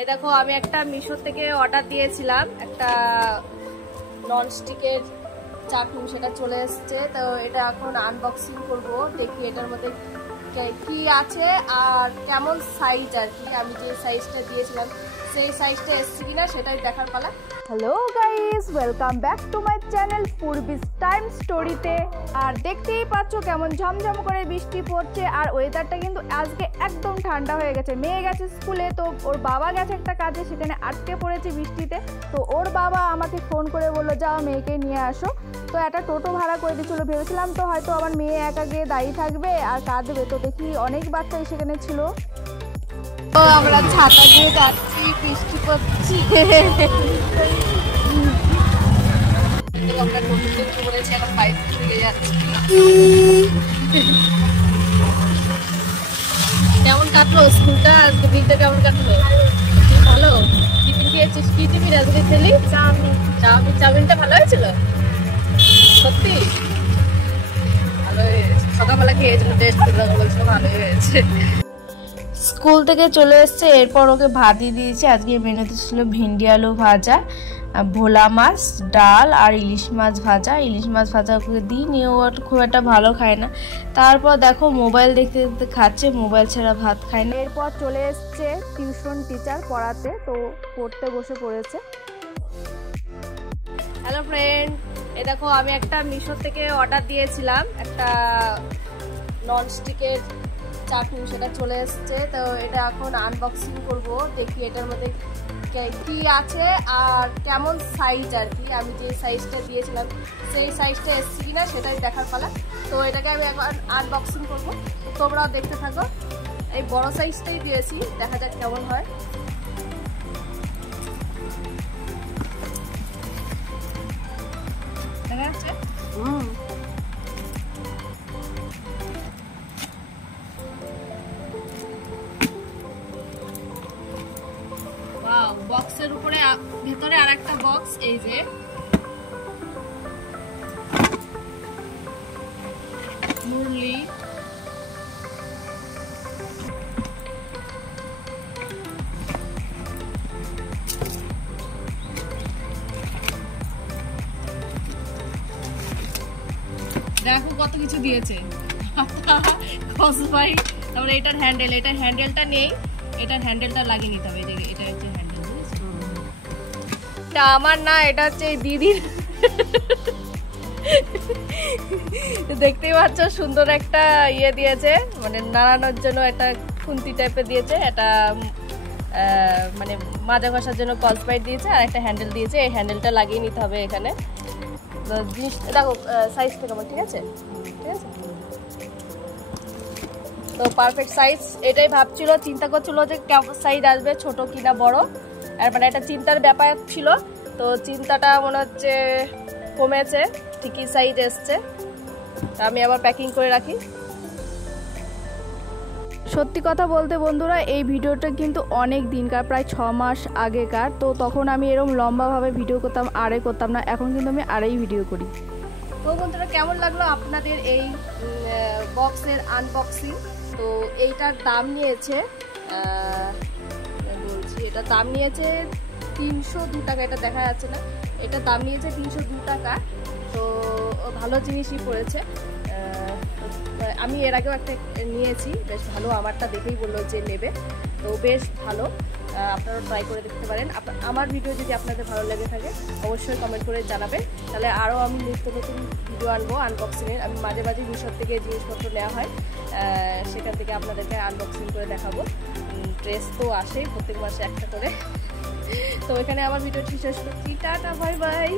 এই দেখো আমি একটা মিশো থেকে অর্ডার দিয়েছিলাম একটা ননস্টিকের চাটু, সেটা চলে এসছে। তো এটা এখন আনবক্সিং করব, দেখি এটার মধ্যে কি আছে আর কেমন সাইজ আর কি। আমি যে সাইজটা দিয়েছিলাম সেই সাইজটা এসছে কিনা সেটাই দেখার পালা। Hello guys, welcome back to my channel Purbi's time স্টোরিতে। আর দেখতেই পাচ্ছ কেমন ঝমঝম করে বৃষ্টি পড়ছে, আর ওয়েদারটা কিন্তু আজকে একদম ঠান্ডা হয়ে গেছে। মেয়ে গেছে স্কুলে, তো ওর বাবা গেছে একটা কাজে, সেখানে আটকে পড়েছে বৃষ্টিতে। তো ওর বাবা আমাকে ফোন করে বললো যাও মেয়েকে নিয়ে আসো। তো একটা টোটো ভাড়া করে দিয়েছিল, ভেবেছিলাম তো হয়তো আমার মেয়ে একা গিয়ে দাঁড়িয়ে থাকবে আর কাঁদবে, তো দেখি অনেক বাচ্চাই সেখানে ছিল। তো আমরা ছাতা দিয়ে যাচ্ছি, বৃষ্টি পড়ছে। কেমন কাটলো স্কুলটা আজকে? দিনটা কেমন কাটলো? ভালো। টিফিন খেয়েছিস? কি টিফিন আজকে খেলি? চাউমিনটা ভালো হয়েছিল সত্যি? ভালো হয়েছে, সকালবেলা খেয়েছিল, টেস্ট বলছিল ভালোই হয়েছে। স্কুল থেকে চলে এসছে, এরপর ওকে ভাতই দিয়েছে। আজকে মেনুতে ছিল ভেন্ডি আলু ভাজা, ভোলা মাছ, ডাল আর ইলিশ মাছ ভাজা। ইলিশ মাছ ভাজা ওকে দিইনি, ও খুব একটা ভালো খায় না। তারপর দেখো মোবাইল দেখতে দেখতে খাচ্ছে, মোবাইল ছাড়া ভাত খায় না। এরপর চলে এসছে টিউশন টিচার পড়াতে, তো পড়তে বসে পড়েছে। হ্যালো ফ্রেন্ড, এই দেখো আমি একটা মিশো থেকে অর্ডার দিয়েছিলাম একটা ননস্টিকের চাটু, সেটা চলে এসছে। তো এটা এখন আনবক্সিং করব, দেখি এটার মধ্যে কি আছে আর কেমন সাইজ আর কি। আমি যে সাইজটা দিয়েছিলাম সেই সাইজটা এসছে কিনা সেটাই দেখার পালা। তো এটাকে আমি এখন আনবক্সিং করব, তোমরাও দেখতে থাকো। এই বড় সাইজটাই দিয়েছি, দেখা যাক কেমন হয়। দেখা যাচ্ছে? বক্সের উপরে ভিতরে আর একটা বক্স, এই যে মুরলি, দেখো কত কিছু দিয়েছে। তারপরে এটার হ্যান্ডেলটা নেই, এটার হ্যান্ডেলটা লাগিয়ে নিতে হবে। এটা হচ্ছে হ্যান্ডেল, এটা আমার না, এটা হচ্ছে দিদির। দেখতেই পাচ্ছ সুন্দর একটা ইয়ে দিয়েছে, মানে নাড়ানোর জন্য একটা খুন্তি টাইপের দিয়েছে, এটা মানে মাজা ঘষার জন্য কলস্পাইট দিয়েছে, আর একটা হ্যান্ডেল দিয়েছে। এই হ্যান্ডেলটা লাগিয়ে নিতে হবে এখানে। জিনিস দেখো সাইজটা কেমন, ঠিক আছে? ঠিক আছে, তো পারফেক্ট সাইজ। এটাই ভাবছিল, চিন্তা করছিল যে কেমন সাইজ আসবে, ছোট কিনা বড়। আর মানে একটা চিন্তার ব্যাপার ছিল, তো চিন্তাটা মনে হচ্ছে কমেছে, ঠিকই সাইজ এসছে। আমি আবার প্যাকিং করে রাখি। সত্যি কথা বলতে বন্ধুরা, এই ভিডিওটা কিন্তু অনেক দিনকার, প্রায় 6 মাস আগেকার। তো তখন আমি এরকম লম্বাভাবে ভিডিও করতাম, আরে করতাম না। এখন কিন্তু আমি আরেই ভিডিও করি। তো বন্ধুরা, কেমন লাগলো আপনাদের এই বক্সের আনবক্সিং? তো এইটার দাম নিয়েছে, বলছি এটার দাম নিয়েছে 302 টাকা। এটা দেখা যাচ্ছে না, এটার দাম নিয়েছে 302 টাকা। তো ভালো জিনিসই পড়েছে। আমি এর আগেও একটা নিয়েছি, বেশ ভালো। আমারটা দেখেই বললো যে নেবে, তো বেশ ভালো। আপনারা ট্রাই করে দেখতে পারেন। আমার ভিডিও যদি আপনাদের ভালো লেগে থাকে অবশ্যই কমেন্ট করে জানাবেন, তাহলে আরও আমি নিত্য নতুন ভিডিও আনবো আনবক্সিংয়ের। আমি মাঝে মাঝে মিশো থেকে জিনিসপত্র নেওয়া হয়, সেখান থেকে আপনাদেরকে আনবক্সিং করে দেখাবো। ড্রেস তো আসেই প্রত্যেক মাসে একটা করে। তো এখানে আমার ভিডিওটি শেষ করছি, টাটা, বাই বাই।